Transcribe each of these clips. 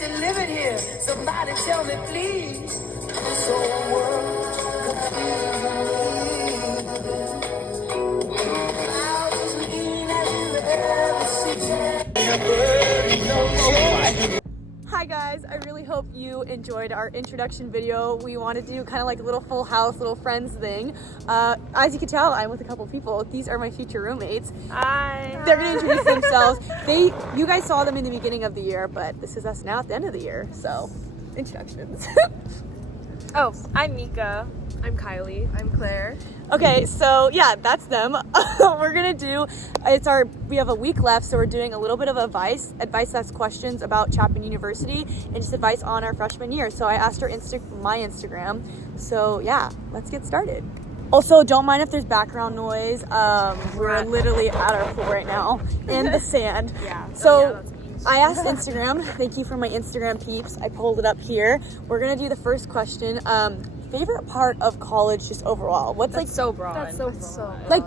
delivered here. Somebody tell me, please. So much confusion. How clean as you ever see. Hi guys, I really hope you enjoyed our introduction video. We wanted to do kind of like a little full house, little friends thing. As you can tell, I'm with a couple people. These are my future roommates. Hi. They're gonna introduce themselves. You guys saw them in the beginning of the year, but this is us now at the end of the year. So, introductions. Oh, I'm Mika. I'm Kylie. I'm Claire. Okay, so yeah, that's them. We're gonna do, we have a week left, so we're doing a little bit of advice that's questions about Chapman University and just advice on our freshman year. So I asked her my Instagram. So yeah, let's get started. Also, don't mind if there's background noise. We're literally at our pool right now in the sand. Yeah. So I asked Instagram. Thank you for my Instagram peeps. I pulled it up here. We're gonna do the first question. Favorite part of college, just overall? What's That's like so broad.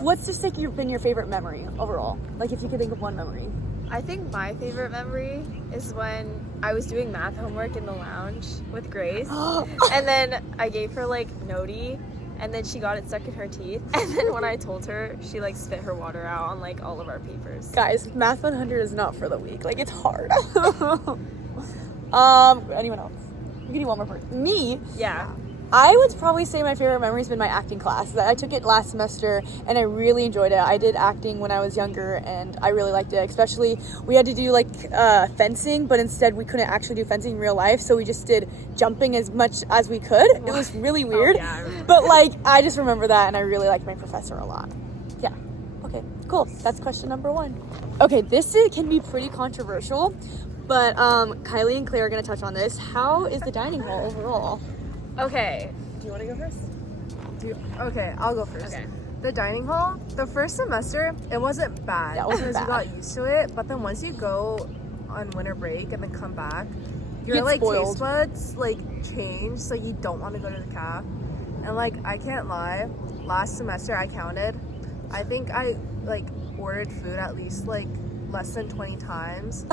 what's just like been your favorite memory overall? Like if you could think of one memory. I think my favorite memory is when I was doing math homework in the lounge with Grace, and then I gave her like noti, and then she got it stuck in her teeth, and then when I told her, she like spit her water out on like all of our papers. Guys, Math 100 is not for the weak. Like it's hard. Anyone else? You can do one more person. Me? Yeah. I would probably say my favorite memory has been my acting class. I took it last semester and I really enjoyed it. I did acting when I was younger and I really liked it. Especially we had to do like fencing, but instead we couldn't actually do fencing in real life, so we just did jumping as much as we could. It was really weird. But like I just remember that and I really liked my professor a lot. Yeah. Okay, cool. That's question number 1. Okay, this can be pretty controversial, but Kylie and Claire are gonna touch on this. How is the dining hall overall? Okay. Do you want to go first? Okay, I'll go first. Okay. The dining hall, the first semester, it wasn't bad because we got used to it. But then once you go on winter break and then come back, your like taste buds like change, so you don't want to go to the caf. And like I can't lie, last semester I counted, I think I like ordered food at least like less than 20 times,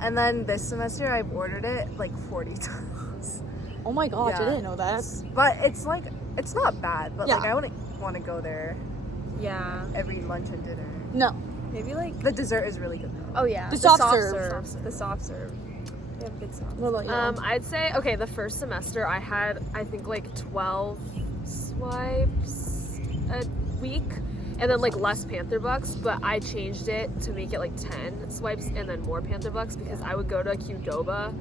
and then this semester I've ordered it like 40 times. Oh my gosh, I didn't know that. But it's like, it's not bad, but like I wouldn't want to go there every lunch and dinner. No. Maybe like the dessert is really good though. Oh yeah. The soft serve. The soft serve. They have good sauce. What about you? I'd say, okay, the first semester I had, I think like 12 swipes a week, and then like less Panther Bucks, but I changed it to make it like 10 swipes and then more Panther Bucks because I would go to Qdoba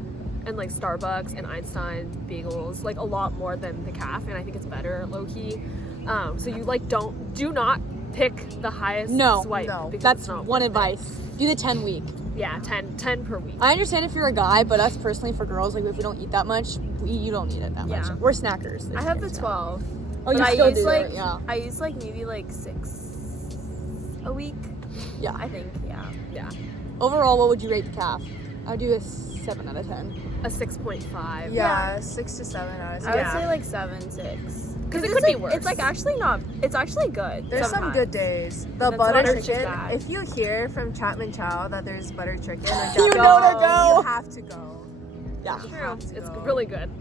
and like Starbucks and Einstein bagels like a lot more than the caf, and I think it's better low-key. So you like do not pick the highest swipe. No, that's one advice. Do the 10 week. Yeah, 10 per week. I understand if you're a guy, but us personally for girls, like if we don't eat that much, you don't need it that much. We're snackers. I have the 12. Oh, you still do like, it, yeah. I use like maybe like 6 a week. Yeah. I think, yeah. Overall, what would you rate the caf? I'd do a 7 out of 10. A 6.5. Yeah, 6 to 7 out of 10. I would say like 7, 6. Because it could like, be worse. It's like actually not. It's actually good. There's some good days. The butter chicken. If you hear from Chapman Chow that there's butter chicken, you know to go. You have to go. Yeah, true. It's really good.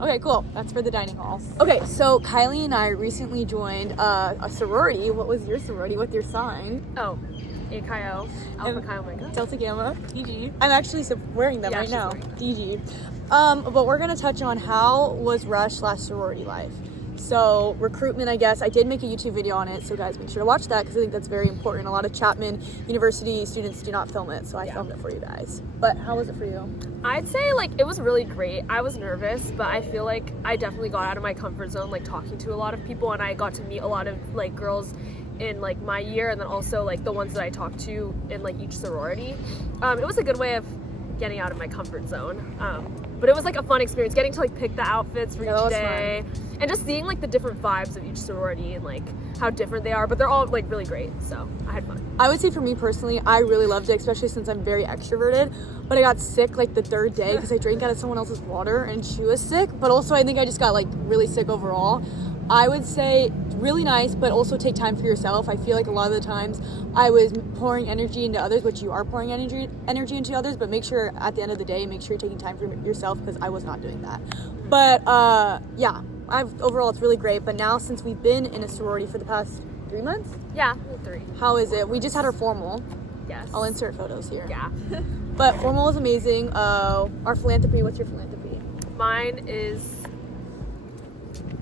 Okay, cool. That's for the dining hall. Okay, so Kylie and I recently joined a sorority. What was your sorority? What's your sign? Oh, AKO, Alpha Chi Omega. Delta Gamma. DG. I'm actually wearing them right now. DG. But we're gonna touch on how was Rush / sorority life. So recruitment, I guess. I did make a YouTube video on it, so guys make sure to watch that because I think that's very important. A lot of Chapman University students do not film it, so I filmed it for you guys. But how was it for you? I'd say like it was really great. I was nervous, but I feel like I definitely got out of my comfort zone, like talking to a lot of people, and I got to meet a lot of like girls in like my year, and then also like the ones that I talked to in like each sorority. It was a good way of getting out of my comfort zone. But it was like a fun experience getting to like pick the outfits for each day and just seeing like the different vibes of each sorority and like how different they are, but they're all like really great, so I had fun. I would say for me personally, I really loved it, especially since I'm very extroverted, but I got sick like the 3rd day because I drank out of someone else's water and she was sick, but also I think I just got like really sick overall. I would say really nice, but also take time for yourself. I feel like a lot of the times I was pouring energy into others, which you are pouring energy into others, but make sure at the end of the day, make sure you're taking time for yourself, because I was not doing that. But yeah, overall it's really great. But now, since we've been in a sorority for the past 3 months? Yeah, 3. How is it? We just had our formal. Yes. I'll insert photos here. Yeah. But formal is amazing. Our philanthropy, what's your philanthropy? Mine is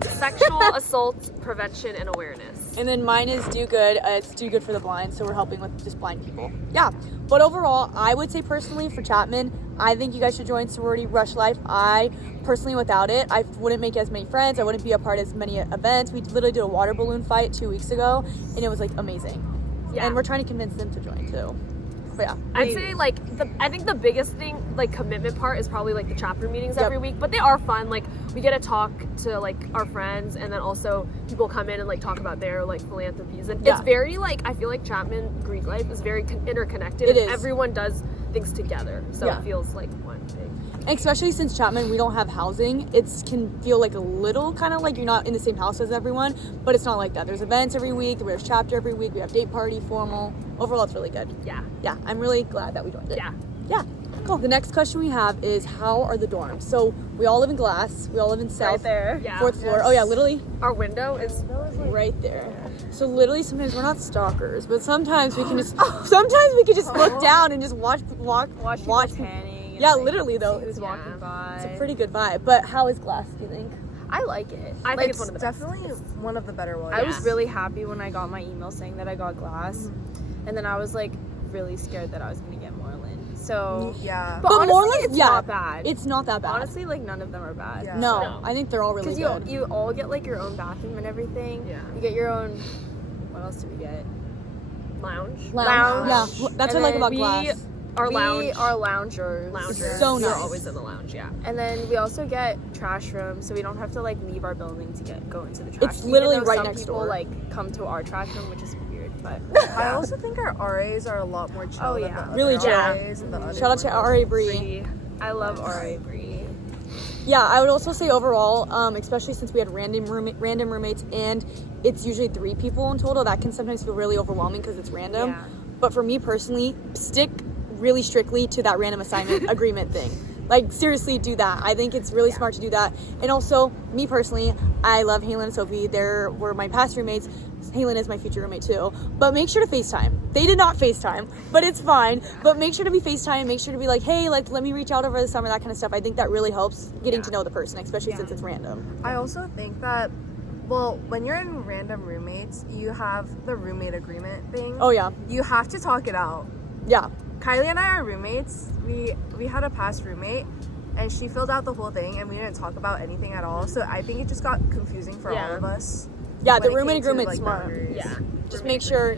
sexual assault prevention and awareness. And then mine is Do Good. It's Do Good for the Blind, so we're helping with just blind people. Yeah, but overall, I would say personally for Chapman, I think you guys should join Sorority Rush Life. I personally, without it, I wouldn't make as many friends. I wouldn't be a part of as many events. We literally did a water balloon fight 2 weeks ago, and it was like amazing. Yeah. And we're trying to convince them to join too. But yeah, I'd say like I think the biggest thing, like commitment part, is probably like the chapter meetings every week, but they are fun. Like we get to talk to like our friends, and then also people come in and like talk about their like philanthropies, and it's very like, I feel like Chapman Greek life is very interconnected. It is. Everyone does things together, so it feels like one big. Especially since Chapman, we don't have housing, it can feel like a little kind of like you're not in the same house as everyone, but it's not like that. There's events every week, there's chapter every week, we have date party, formal. Overall, it's really good. Yeah. Yeah, I'm really glad that we joined it. Yeah. Yeah, cool. The next question we have is, how are the dorms? So we all live in Glass, we all live in South. Right there. Yeah. 4th floor. Oh yeah, literally Our window is right there. So literally sometimes we're not stalkers, but sometimes we can just look down and just watch tanning. Yeah, literally though. Who's walking by. It's a pretty good vibe. But how is Glass, do you think? I like it. I think it's one of the best. definitely one of the better ones. I was really happy when I got my email saying that I got Glass, and then I was like really scared that I was gonna get Moreland. So yeah, but honestly, Moreland, it's not bad. It's not that bad. Honestly, like none of them are bad. Yeah. No, I think they're all really Because good. you all get like your own bathroom and everything. Yeah. You get your own. What else do we get? lounge. Lounge. Yeah, that's what I like And about then Glass. Our we lounge. are loungers. Loungers. So We're nice. always in the lounge. Yeah. And then we also get trash rooms, so we don't have to like leave our building to go into the trash. It's room. literally Even though right some next people, door. like come to our trash room, which is weird, but I also think our RAs are a lot more chill Oh, than yeah. the other Really chill. RAs and the other Shout out to ones. R.A. Bree. I love RA Bree. Yeah, I would also say overall, especially since we had random roommates, and it's usually 3 people in total, that can sometimes feel really overwhelming because it's random. Yeah. But for me personally, stick really strictly to that random assignment agreement thing. Like, seriously, do that. I think it's really smart to do that. And also, me personally, I love Halen and Sophie. They were my past roommates. Halen is my future roommate too. But make sure to FaceTime. They did not FaceTime, but it's fine. But make sure to be FaceTime. Make sure to be like, hey, like, let me reach out over the summer, that kind of stuff. I think that really helps getting to know the person, especially since it's random. I also think that, well, when you're in random roommates, you have the roommate agreement thing. Oh, yeah. You have to talk it out. Yeah. Kylie and I are roommates. We had a past roommate, and she filled out the whole thing, and we didn't talk about anything at all. So I think it just got confusing for all of us. Yeah, when the it roommate came to, agreement's like, smart. boundaries. Yeah. Just make sure,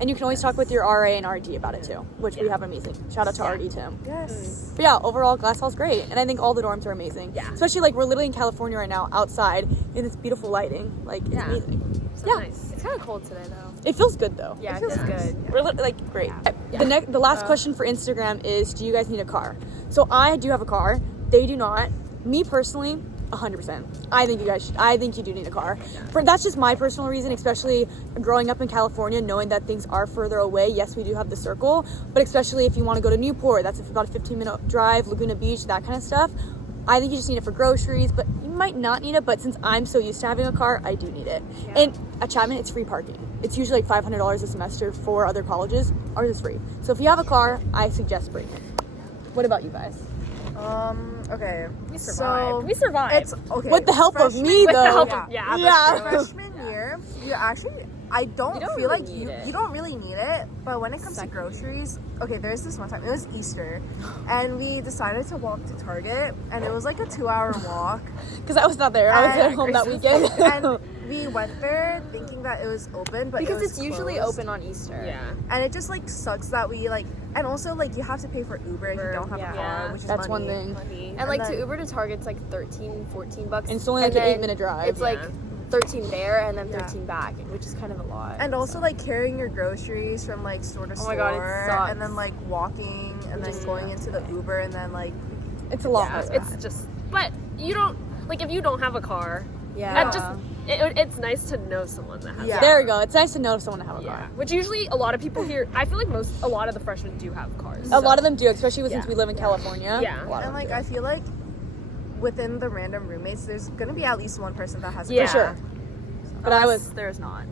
and you can always talk with your RA and RD about it too, which we have amazing. Shout out to RD Tim. Yes. But yeah, overall, Glass Hall's great, and I think all the dorms are amazing. Yeah. Especially like we're literally in California right now, outside in this beautiful lighting. Like it's amazing. So Yeah. nice. It's kind of cold today though. It feels good though. Yeah, it feels feels nice. good. We're like great. The last question for Instagram is, do you guys need a car? So I do have a car. They do not. Me personally, 100%. I think you guys should. I think you do need a car. That's just my personal reason, especially growing up in California, knowing that things are further away. Yes, we do have the circle, but especially if you want to go to Newport, that's about a 15-minute drive, Laguna Beach, that kind of stuff. I think you just need it for groceries, but you might not need it. But since I'm so used to having a car, I do need it. And at Chapman, it's free parking. It's usually like $500 a semester for other colleges. Ours is free. So if you have a car, I suggest bringing it. What about you guys? Okay. We So survived. We survived. it's okay. With the help of Freshman- me, With the though. help of- yeah. Yeah. Freshman year, you actually, I don't don't feel really like need it. you don't really need it. But when it comes to groceries, okay, there's this one time, it was Easter, and we decided to walk to Target, and it was like a 2-hour walk. Because I was not there. I was at home that weekend. And we went there thinking that it was open, but Because it was it's usually closed. open on Easter. Yeah. And it just like sucks that we like, and also like you have to pay for Uber if you don't have yeah. a car, which is That's money. one thing. And like then- to Uber to Target's like $13-$14. And it's only like an then 8-minute drive. It's like 13 there and then Yeah. 13 back, which is kind of a lot. And also like carrying your groceries from like store to Oh store, my God, it sucks. and then like walking, and then going into the Uber, and then like It's a lot. Yeah, it's just, but you don't, like, if you don't have a car, Yeah. And just it's nice to know someone that has. Yeah. There we go. It's nice to know someone to have a Yeah. car. Which usually a lot of people here. I feel like a lot of the freshmen do have cars. A lot of them do, especially since Yeah. we live in California. Yeah. A lot of And them like do. I feel like within the random roommates, there's gonna be at least one person that has a Yeah. For sure. But I Unless was. there's not.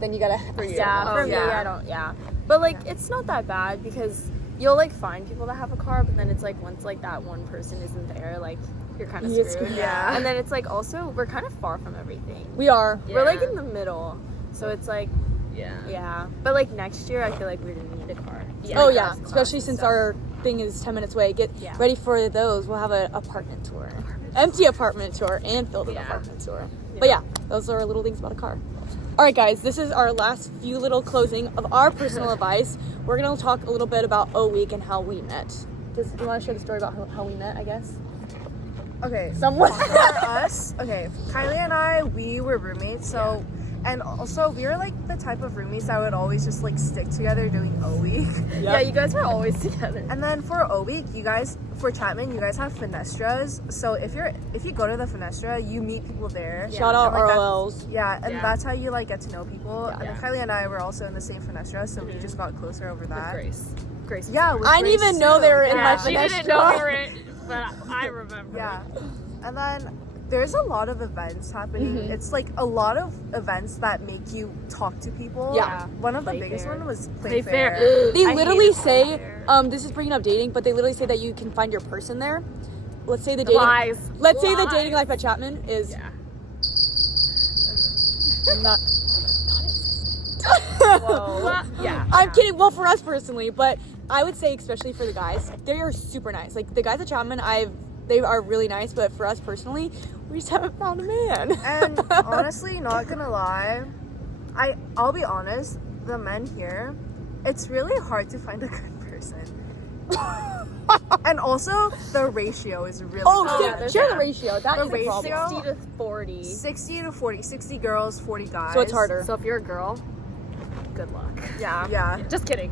Then you gotta. Yeah, for me, yeah. I don't. Yeah, but like it's not that bad because you'll like find people that have a car, but then it's like once like that one person isn't there, like you're kind of You're screwed. screwed. Yeah. And then it's like also we're kind of far from everything. We are. Yeah. We're like in the middle, so it's like Yeah. yeah. But like next year, I feel like we're gonna need a car. Yeah. Oh Like, yeah, class especially and since stuff. our thing is 10 minutes away. Get Yeah. ready for those. We'll have an apartment tour. Empty apartment tour and filled with Yeah. apartment tour. But yeah, those are little things about a car. All right, guys, this is our last few little closing of our personal advice. We're going to talk a little bit about Oweek and how we met. Do you want to share the story about how we met, I guess? Okay. Somewhat. For us, okay, Kylie and I, we were roommates, so and also we were like the type of roommates that would always just like stick together doing Oweek. Yeah, you guys were always together. And then for Oweek, you guys for Chapman, you guys have Finestras. So if you go to the Finestra, you meet people there. Shout out And, like, ROLs. Yeah, and Yeah. that's how you like get to know people. And then Yeah. Kylie and I were also in the same Finestra, so we just got closer over With that. Grace. Grace. Yeah, with I didn't Grace even know too. they were in Yeah. my She Finestra. didn't know they were in, but I remember. Yeah. And then there's a lot of events happening. Mhm. It's like a lot of events that make you talk to people. Yeah. One of the Playfair. biggest one was Playfair. Playfair. They I literally hated say, Playfair. this is bringing up dating, but they literally say that you can find your person there. Let's say the dating. Lies. Let's say the Lies. dating life at Chapman is Yeah. not. Whoa. Yeah. I'm kidding. Well, for us personally, but I would say, especially for the guys, they are super nice. Like the guys at Chapman, they are really nice. But for us personally, we just haven't found a man. And honestly, not gonna lie, I'll be honest, the men here, it's really hard to find a good person. And also, the ratio is really oh, high. yeah, there's share the that. ratio. That The is a problem. ratio- 60 to 40. 60 to 40, 60 girls, 40 guys. So it's harder. So if you're a girl, good luck. Yeah. Yeah. Just kidding.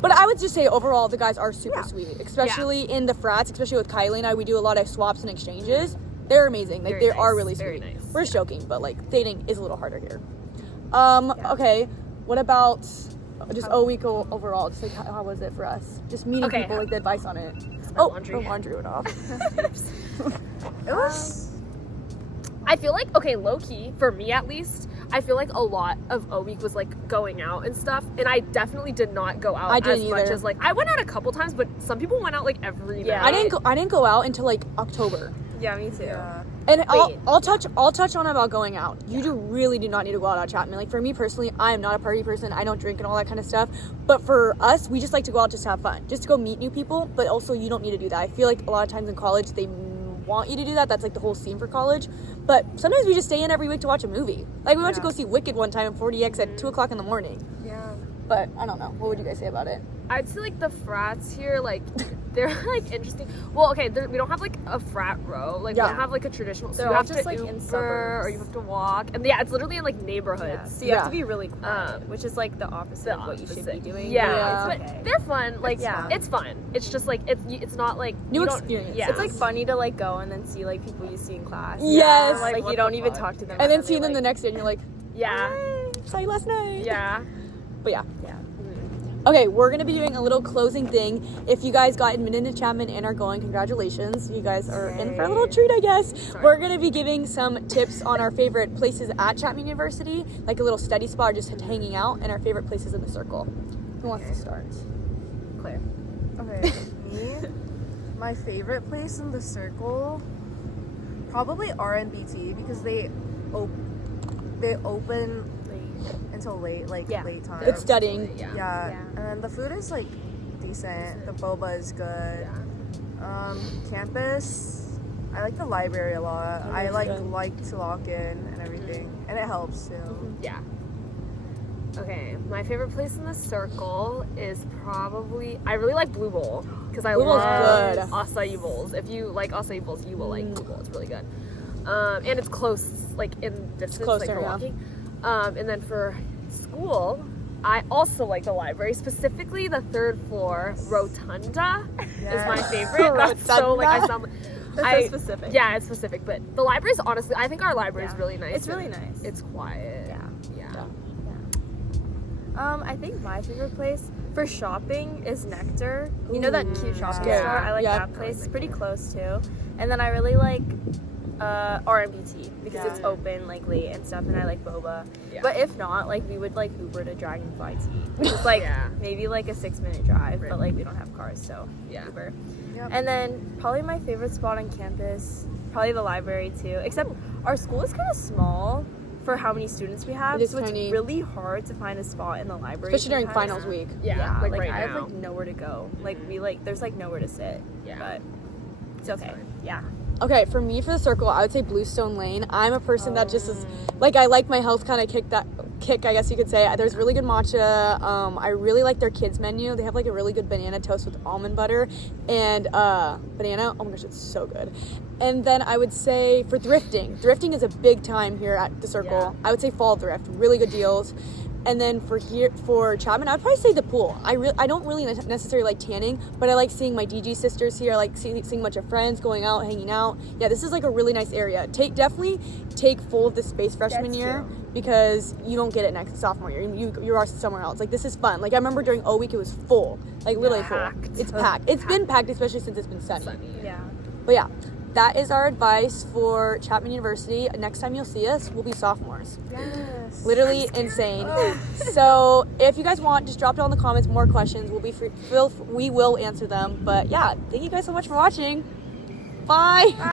But I would just say overall, the guys are super Yeah. sweet, especially in the frats. Especially with Kylie and I, we do a lot of swaps and exchanges. They're amazing. Like Very they are nice. really Very sweet. nice. We're just joking, but like dating is a little harder here. Okay. What about just Oweek overall? Just like how was it for us? Just meeting Okay. people, like the advice on it. my Oh, laundry. the laundry went off. It was. I feel like, okay, low key, for me at least, I feel like a lot of Oweek was like going out and stuff, and I definitely did not go out I didn't as much either. as like I went out a couple times, but some people went out like every Yeah. night. I didn't go out until like October. Yeah, me too. Yeah. And Wait. I'll touch on about going out. You really do not need to go out at Chapman. Like for me personally, I am not a party person. I don't drink and all that kind of stuff. But for us, we just like to go out just to have fun, just to go meet new people. But also, you don't need to do that. I feel like a lot of times in college they want you to do that. That's like the whole scene for college. But sometimes we just stay in every week to watch a movie. Like we went to go see Wicked one time in 40X at 2:00 in the morning. Yeah. But I don't know. What would you guys say about it? I'd say like the frats here, like they're like interesting. Well, okay, we don't have like a frat row. Like Yeah. we don't have like a traditional. So They're you all have just, to like, Uber, in suburbs. or you have to walk, and yeah, it's literally in like neighborhoods. Yeah. So you have Yeah. to be really quiet, Um, which is like the opposite of what you should be doing. Yeah, Yeah. But okay. they're fun. Like Yeah. it's fun. It's just like it's not like New you don't- experience. Yeah, It's like funny to like go and then see like people you see in class. Yes. And, like What you don't the even fuck? talk to them. And then they, seeing them the like- next day and you're like, yeah, "Hey, saw you last night." yeah. But yeah. Yeah. Okay, we're gonna be doing a little closing thing. If you guys got admitted to Chapman and are going, congratulations. You guys are in for a little treat, I guess. We're gonna be giving some tips on our favorite places at Chapman University, like a little study spot, or just hanging out, and our favorite places in the circle. Who wants to start? Claire. Okay, me, my favorite place in the circle, probably RNBT because they open until late, like Yeah. late time. It's studying. Yeah. Yeah. Yeah. And then the food is like decent. The boba is good. Campus, I like the library a lot. I that's like good. to lock in and everything, and it helps too. Yeah. Okay, my favorite place in the circle is probably I really like Blue Bowl because I Blue Bowl's love good. acai bowls. If you like acai bowls, you will like Blue Bowl. It's really good, and it's close, like in distance, like closer, for yeah. walking. And then for school, I also like the library, specifically the third floor rotunda is my Yes. favorite. That's so like I sound. That's so specific. Yeah, it's specific, but the library's honestly, I think our library is really nice. It's really nice. It's quiet. Yeah. Yeah. I think my favorite place for shopping is Nectar. You know that cute shopping Yeah. store? I like Yeah. that place. It's pretty close too. And then I really like RMBT because it's open like late and stuff, and I like boba. Yeah. But if not, like we would like Uber to Dragonfly Tea, which is like maybe like a 6-minute drive, but like we don't have cars, so Uber. Yep. And then probably my favorite spot on campus, probably the library too. Except our school is kind of small for how many students we have, It is so tiny. it's really hard to find a spot in the library, Especially during sometimes. finals week. Yeah, Like right I have now. like nowhere to go. Like there's like nowhere to sit. Yeah. But it's okay. Yeah. Okay, for me, for the circle, I would say Bluestone Lane. I'm a person that just is, like, I like my health kind of kick, I guess you could say. There's really good matcha. I really like their kids menu. They have, like, a really good banana toast with almond butter and banana. Oh my gosh, it's so good. And then I would say for thrifting is a big time here at the circle. I would say Fall Thrift, really good deals. And then for Chapman, I would probably say the pool. I don't really necessarily like tanning, but I like seeing my DG sisters here. I like seeing a bunch of friends going out, hanging out. Yeah, this is like a really nice area. Definitely take full of the space freshman year because you don't get it next sophomore year. You are somewhere else. Like, this is fun. Like, I remember during Oweek it was full, like literally full. It's packed. It's been packed, especially since it's been sunny. Yeah. But yeah, that is our advice for Chapman University. Next time you'll see us, we'll be sophomores. Yes. Literally insane. So if you guys want, just drop down in the comments more questions. We will answer them. But yeah, thank you guys so much for watching. Bye.